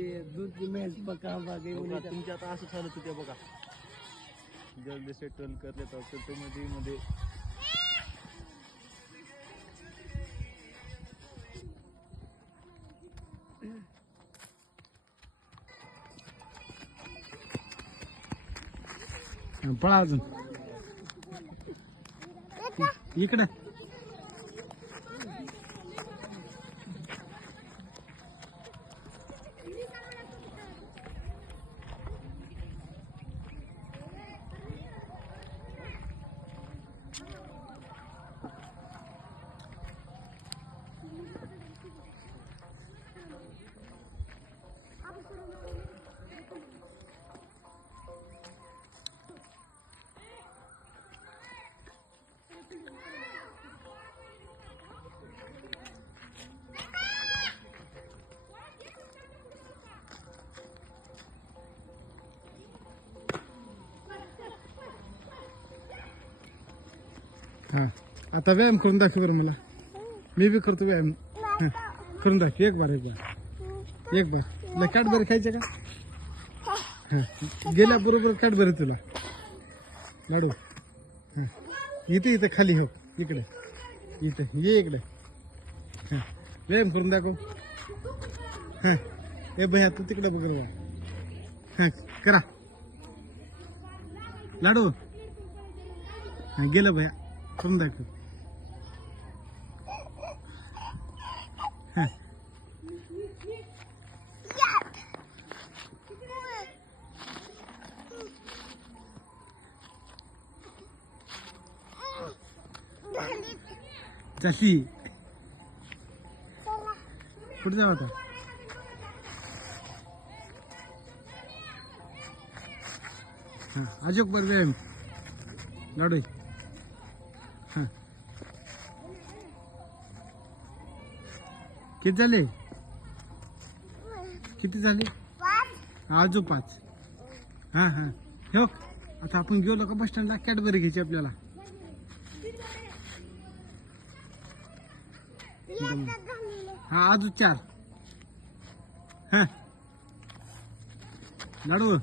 ते दूध की महल पका बागे तुमच्या आता असं चालत होते बघा, जल्दी सेटल करले तर मध्ये मध्ये पळा अजून इकडे. हा आता व्यायाम करून दाखव बरं मला. मी बी करतो व्यायाम. करून दाखव एक बार एक बार. तुला कॅडबरी खायचे का? हा गेल्या बरोबर कॅडबरी तुला लाडू. हा इथे इथे खाली हो इकडे इथे ये इकडे. हा व्यायाम करून दाखव. हा हे भैया तू तिकडे बघ. हा करा लाडू. हा गेलं भैया करून दाखव. झाली कुठे जाऊ आता? हा अजूक बर व्यायाम लाडू. हा किती झाले? किती झाले? अजून 5. हा हा हो आता आपण गेलो का बस स्टँडला कॅडबरी घ्यायची आपल्याला. हा अजून 4. हा लाडू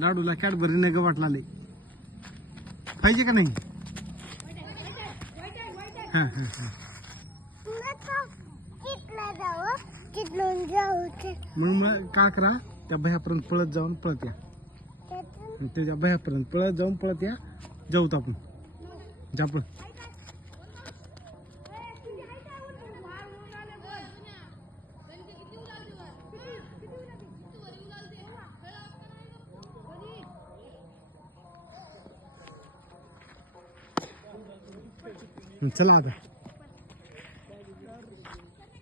लाडूला कॅडबरी नाही ग वाटला पाहिजे का नाही? हा हा हा मग काय करा त्या भयापर्यंत पळत जाऊन पळत या. त्याच्या भयापर्यंत पळत जाऊन पळत या. जाऊ आपण जाप. चला आता.